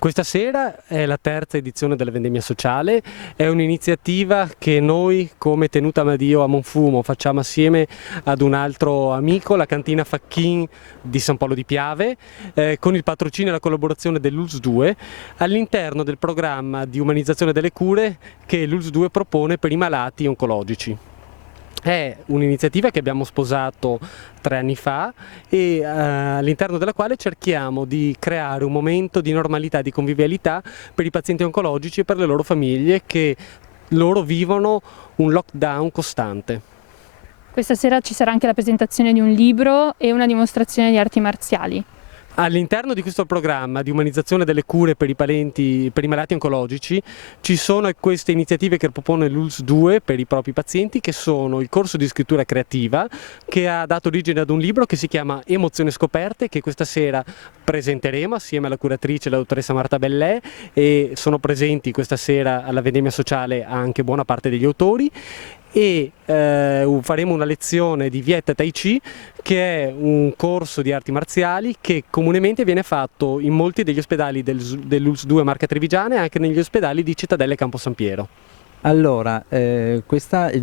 Questa sera è la terza edizione della Vendemmia Sociale, è un'iniziativa che noi come Tenuta Amadio a Monfumo facciamo assieme ad un altro amico, la cantina Facchin di San Polo di Piave, con il patrocinio e la collaborazione dell'ULSS 2 all'interno del programma di umanizzazione delle cure che l'ULSS 2 propone per i malati oncologici. È un'iniziativa che abbiamo sposato 3 anni fa e all'interno della quale cerchiamo di creare un momento di normalità, di convivialità per i pazienti oncologici e per le loro famiglie che loro vivono un lockdown costante. Questa sera ci sarà anche la presentazione di un libro e una dimostrazione di arti marziali. All'interno di questo programma di umanizzazione delle cure per i malati oncologici ci sono queste iniziative che propone l'ULSS 2 per i propri pazienti, che sono il corso di scrittura creativa che ha dato origine ad un libro che si chiama Emozioni scoperte, che questa sera presenteremo assieme alla curatrice, la dottoressa Marta Bellè, e sono presenti questa sera alla Vendemmia Sociale anche buona parte degli autori. E faremo una lezione di Viet Tai Chi, che è un corso di arti marziali che comunemente viene fatto in molti degli ospedali dell'ULSS 2 Marche Trevigiane e anche negli ospedali di Cittadella e Campo San Piero. Allora, il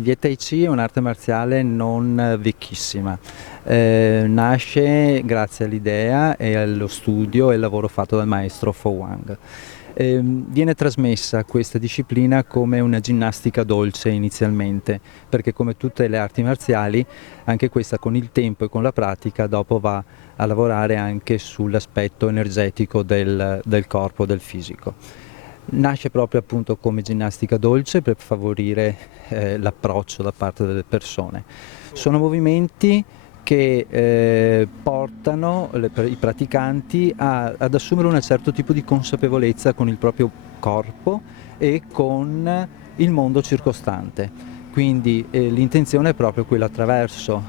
Viet Tai Chi è un'arte marziale non vecchissima, nasce grazie all'idea e allo studio e al lavoro fatto dal maestro Fo Wang. Viene trasmessa questa disciplina come una ginnastica dolce inizialmente, perché come tutte le arti marziali, anche questa con il tempo e con la pratica dopo va a lavorare anche sull'aspetto energetico del corpo, del fisico. Nasce proprio appunto come ginnastica dolce per favorire l'approccio da parte delle persone. Sono movimenti che portano i praticanti ad assumere un certo tipo di consapevolezza con il proprio corpo e con il mondo circostante. Quindi l'intenzione è proprio quella, attraverso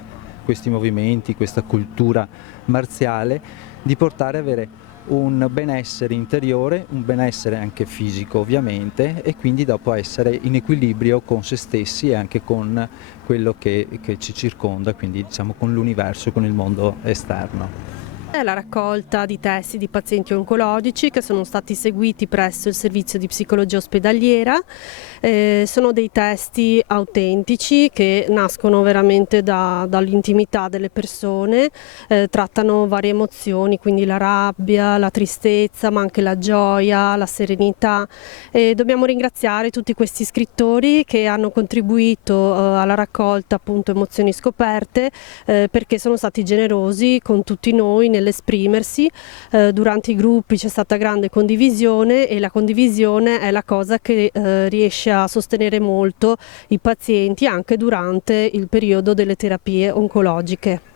questi movimenti, questa cultura marziale, di portare a avere un benessere interiore, un benessere anche fisico ovviamente, e quindi dopo essere in equilibrio con se stessi e anche con quello che ci circonda, quindi diciamo con l'universo, con il mondo esterno. È la raccolta di testi di pazienti oncologici che sono stati seguiti presso il servizio di psicologia ospedaliera. Sono dei testi autentici che nascono veramente dall'intimità delle persone, trattano varie emozioni, quindi la rabbia, la tristezza, ma anche la gioia, la serenità. Dobbiamo ringraziare tutti questi scrittori che hanno contribuito alla raccolta appunto Emozioni scoperte, perché sono stati generosi con tutti noi nell'esprimersi. Durante i gruppi c'è stata grande condivisione e la condivisione è la cosa che riesce a sostenere molto i pazienti anche durante il periodo delle terapie oncologiche.